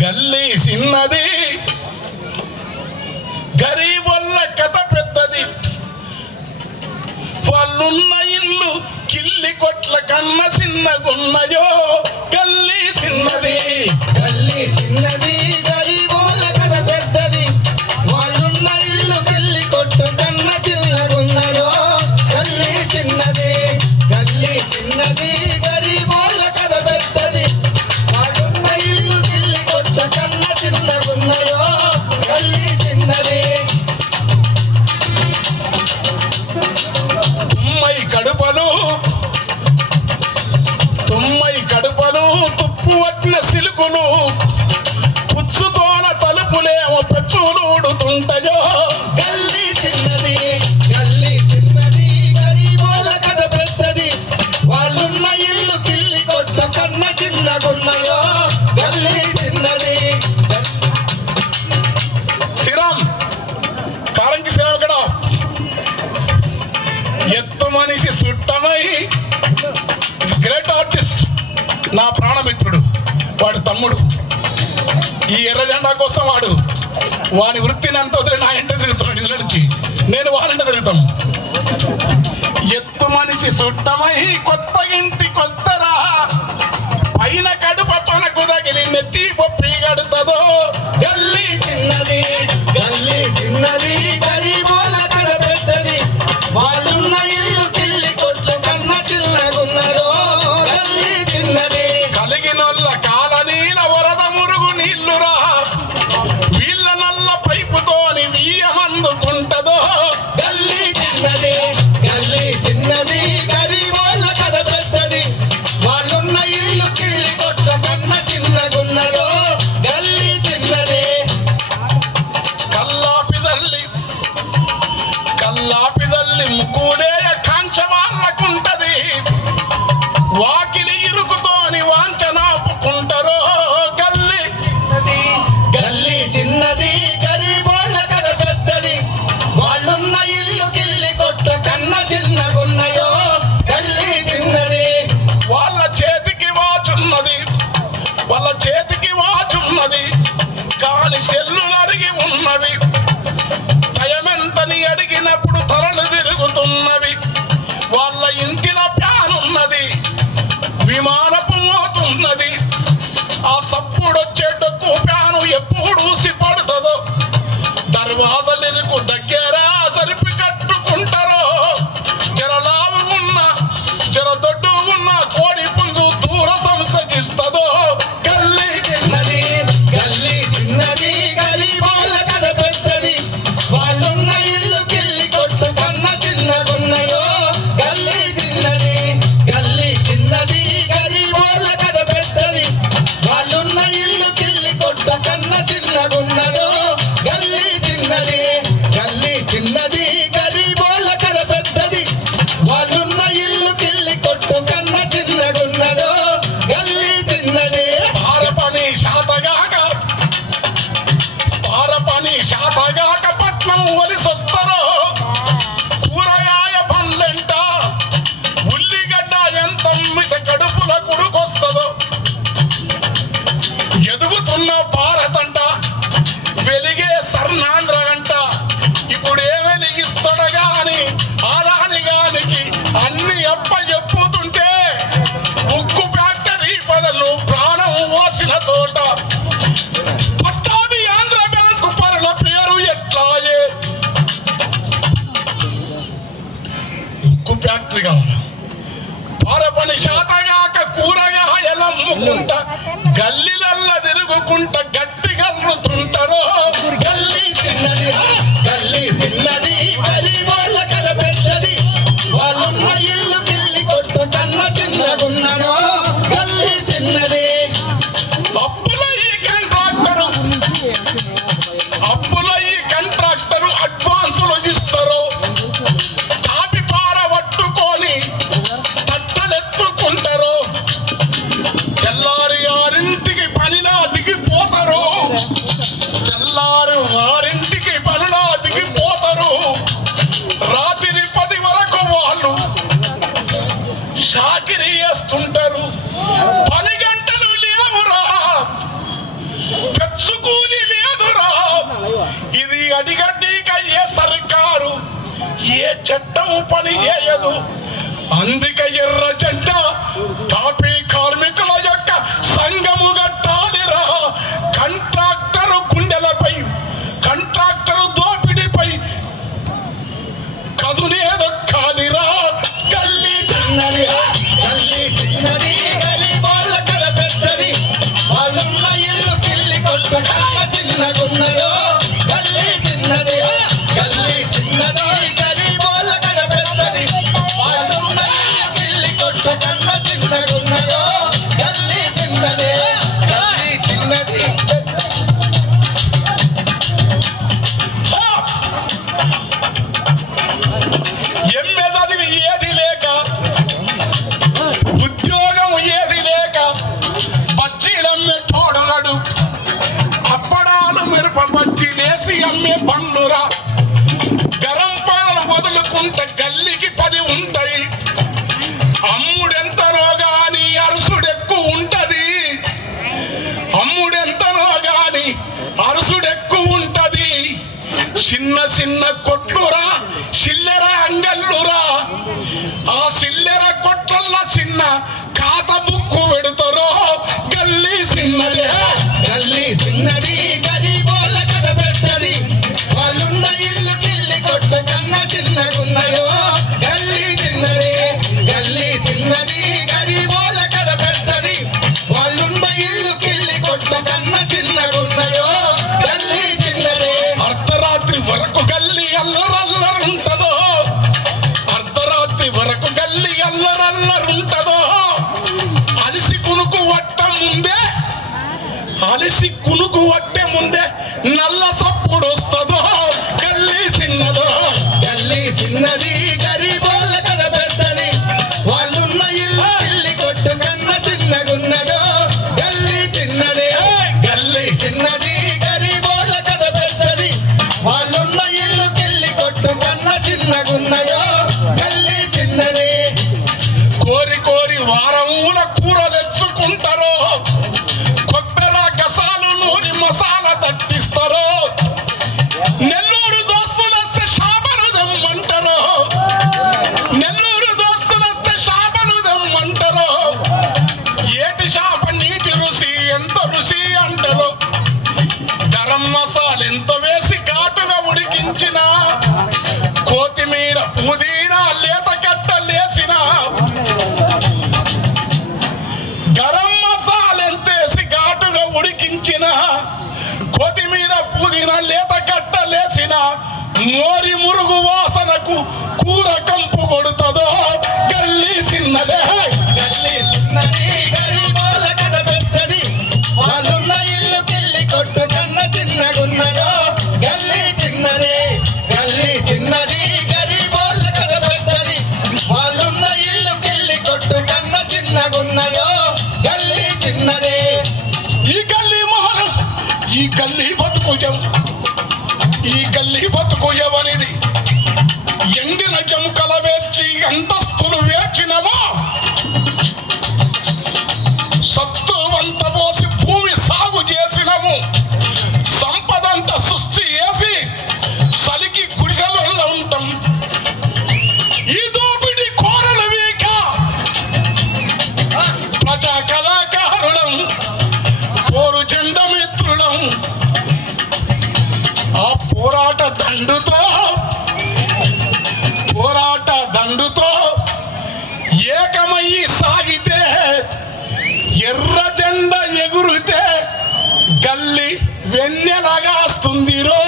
గల్లీ చిన్నది గరీబొల్ల కథ పెద్దది. వాళ్ళున్న ఇల్లు కిల్లి కొట్ల కన్న చిన్నగున్నయో. గల్లీ చిన్నది గల్లీ చిన్నది గరీబోళ్ళ కథ పెద్దది. వాళ్ళున్న ఇల్లు కిల్లి కొట్టు కన్న చిన్నగున్నదో. గల్లీ చిన్నది గల్లీ చిన్నది గరీబోళ్ళ కథ పెద్దది. వాళ్ళున్న ఇల్లు కిల్లి కొట్టు కన్న చిన్నగున్నదో. గల్లీ చిన్నది. తుమ్మై కడుపలు తుప్పు పట్టిన సిలుకులు పుచ్చుతోన తలుపులేమో పెచ్చులుడుతుంటాయో. గల్లీ చిన్నది గల్లీ చిన్నది గరీబోళ్ళ కథ పెద్దది. వాళ్ళున్న ఇల్లు కిల్లి కొట్టు కన్న చిన్నగున్నదో. గల్లీ చిన్నది. శ్రీరామ్ కారంకి శ్రీరామ్ ఇక్కడ ఎత్తు మనిషి సుట్టమై గ్రేట్ ఆర్టిస్ట్, నా ప్రాణమిత్రుడు, వాడు తమ్ముడు. ఈ ఎర్ర జెండా కోసం వాని వృత్తిని అంత వదిలి నా ఇంట తిరుగుతున్నాడు. ఇళ్ళ నుంచి నేను వారింట తిరుగుతాం. ఎత్తు మనిషి సుట్టమై కొత్త ఇంటికొస్తరా పైన కడుప పనకు తగిలి నెత్తి పొప్పి గడుతుందో. గల్లీ చిన్నది గల్లీ చిన్నది గరీబోళ్ళ కథ పెద్దది. వాళ్ళున్న ఇల్లు కిల్లి కొట్టు కన్న చిన్నగున్నదో. గల్లీ చిన్నది. కలిగినొల్ల కాలనీల వరద మురుగు నీళ్లురా వీళ్ళ నల్ల పైపుతోని వీయమందుకుంటదో. గల్లీ చిన్నది గల్లీ చిన్నది గరీబోళ్ళ కథ పెద్దది. వాళ్ళున్న ఇల్లు కిల్లి కొట్టు కన్న చిన్నగున్నదో. గల్లీ చిన్నది. కల్లాపిదల్లి ముక్కులేయ కాంచ వాళ్ళకుంటది. వాకిలి ఇరుకుతోని వాంచనాపుకుంటారో. గల్లీ గల్లీ చిన్నది గరీబోళ్ళ కథ పెద్దది. వాళ్ళున్న ఇల్లు కిల్లి కొట్టు కన్న చిన్నగున్నదో. గల్లీ చిన్నది. వాళ్ళ చేతికి వాచున్నది కాని సెల్లులు అరిగి ఉన్నవి. టయమెంతని అడిగినప్పుడు తరలు తిరుగుతున్నవి. వాళ్ళ ఇంటిన ప్యాన్ ఉన్నది, విమానపు మోతున్నది. ఆ సప్పుడొచ్చేటకు ప్యాను ఎప్పుడు సిపడుతుందో. దర్వాజలిరుకు దగ్గర జరిపి కట్టుకుంటారో. జరలావు ఉన్న జర దొడ్డు ఉన్న కోడి పుంజు దూర సంసజిస్తుందో. గల్లీ చిన్నది గల్లీ చిన్నది గరీబోళ్ళ కథ పెద్దది. వాళ్ళున్న ఇల్లు కిల్లి కొట్టు కన్న చిన్నగున్నదో. గల్లీ చిన్నది గల్లీ చిన్నది గరీబోళ్ళ కథ పెద్దది. వాళ్ళున్న ఇల్లు కిల్లి కొట్టు కన్న చిన్నగున్నదో. గల్లీ చిన్నది గల్లీ చిన్నది గరీబోళ్ళ కథ పెద్దది. వాళ్ళున్న ఇల్లు కిల్లి కొట్టు కన్న చిన్నగున్నదో. గల్లీ చిన్నది. పారపని శాతగాక పట్నం వలిసొస్తారో. కూరగాయ పండ్లెంట ఉల్లిగడ్డ ఎంత మిత కడుపుల కుడుకొస్తుందో. ఎదుగుతున్న భారతంట వెలిగే స్వర్ణాంధ్ర అంట. ఇప్పుడు ఏ వెలిగిస్తాడు గాని ఆదాని గానికి అన్ని అప్ప చెప్పుతుంటే ఉక్కు ఫ్యాక్టరీ బదులు ప్రాణం వాసిన చోట పట్టాభి ఆంధ్ర బ్యాంకు పరుల పేరు ఎట్లాయే. ఉక్కు ఫ్యాక్టరీ కావాలి. పారపని శాతగాక కూరగాయలమ్ముకుంటా గల్లీలల్ల తిరుగుకుంటా గట్టి గల్లుతుంటారో. గల్లీ చిన్నది గల్లీ చిన్నది గరీబోళ్ళ కథ పెద్దది. వాళ్ళున్న ఇల్లు కిల్లి కొట్టు కన్న చిన్నగున్నదో. గల్లీ చిన్నది. అప్పుల ఈ కాంట్రాక్టరు అడ్వాన్సులు ఇస్తారు. తాపి పార పట్టుకొని తట్టలెత్తుకుంటారు. తెల్లారి గారింటికి పనిలా దిగిపోతారు. చట్టం పని చేయదు. అందుకే ఎర్ర జెండా తాపీ కార్మికుల యొక్క సంఘము గట్టాలిరా. Contractor గుండెలపై, contractor దోపిడీపై కదునేదొక్కాలిరా. గల్లీ చిన్నది గల్లీ చిన్నది గరీబోళ్ళ కథ పెద్దది. వాళ్ళున్న ఇల్లు కిల్లి కొట్టు కన్న చిన్నగున్నదో. గల్లీ చిన్నది గల్లీ చిన్నది గరీబోళ్ళ కథ పెద్దది. వాళ్ళున్న ఇల్లు కిల్లి కొట్టు కన్న చిన్నగున్నదో. గల్లీ చిన్నది గల్లీ చిన్నది. ఎంఏ చదివి ఏది లేక, ఉద్యోగం ఏది లేక బజ్జీలమ్మే తోడగడు. అప్పడాలు మిరప బజ్జీలేసి అమ్మే పండురా. గరం పాలు వదులుకుంటే గల్లీకి 10 ఉంటాయి. అమ్ముడెంతనో గాని అరుసుడెక్కువ ఉంటది. అమ్ముడెంతనో గాని అరుసుడెక్కువ ఉంటది. చిన్న చిన్న కొట్లురా, చిల్లర అంగళ్ళురా. ఆ చిల్లర కొట్లల్ల చిన్న ఖాతా బుక్కు పెడతారో. గల్లీ చిన్నదే గల్లీ చిన్నది గరీబోళ్ళ కథ పెద్దది. వాళ్ళున్న ఇల్లు కిల్లి కొట్టు కన్న చిన్నగున్నదో. గల్లీ చిన్నది గల్లీ చిన్నది గరీబోళ్ళ కథ పెద్దది. వాళ్ళున్న ఇల్లు కిల్లి కొట్టు కన్న చిన్నగున్నదో. గల్లీ చిన్నది. అర్ధరాత్రి వరకు గల్లీ అల్లరల్లరుంటదో. అర్ధరాత్రి వరకు గల్లీ అల్లరల్లరుంటదో. అలిసి కునుకు వట్టే ముందే నల్ల సప్పుడు వస్తుందో. గల్లీ చిన్నదో గల్లీ చిన్నది గరీబోళ్ళ కథ పెద్దది. వాళ్ళున్న ఇల్లు కిల్లి కొట్టు కన్న చిన్నగున్నదో. గల్లీ చిన్నది గల్లీ చిన్నది గరీబోళ్ళ కథ పెద్దది. వాళ్ళున్న ఇల్లు కిల్లి కొట్టు కన్న చిన్నగున్నదో. గల్లీ చిన్నది. కోరి కోరి వారముల కూర తెచ్చుకుంటారో. కొబ్బెర గసాలు నూరి మసాలా తట్టిస్తారో. నెల్లూరు దోస్తులొస్తే షాపలు దమ్మంటారో. నెల్లూరు దోస్తులొస్తే షాపలు దమ్మంటారో. ఏటి షాప నీటి రుచి ఎంత రుచి అంటారో. గరం మసాలా ఎంత వేసి ఘాటుగా ఉడికించిన, కొత్తిమీర పుదీనా లేత కట్టలేసిన, గరం మసాలా ఎంతేసి ఘాటుగా ఉడికించిన, కొత్తిమీర పుదీనా లేత కట్టలేసిన మోరి మురుగు వాసనకు కూర కంపు కొడుతుందో. గల్లీ చిన్నదే గల్లీ చిన్నది గరీబోళ్ళ కథ పెద్దది. వాళ్ళున్న ఇల్లు కిల్లి కొట్టు కన్న చిన్నగున్నదో. గల్లీ చిన్నది గల్లీ చిన్నది గరీబోళ్ళ కథ పెద్దది. వాళ్ళున్న ఇల్లు కిల్లి కొట్టు కన్న చిన్నగున్నదో. గల్లీ చిన్నది. ఈ గల్లీ మహల్, ఈ గల్లీ బతుకుజం, ఈ గల్లీ బతుకుజమనేది ఎండిన జముకల వేర్చి అంతస్తులు వేర్చినమో. సత్తువంత పోసి భూమి సాగు చేసినము. సంపదంతా సృష్టి చేసి సలికి గుడిసెలలో ఉంటాం. ఈ దోపిడి కోరలు వీక ప్రజా కళాకారులం, పోరు జెండా మిత్రులం. ఆ పోరాట దండుతో ఏకమయ్యి సాగితే, ఎర్ర జెండా ఎగురితే గల్లీ వెన్నెలగాస్తుందిరో.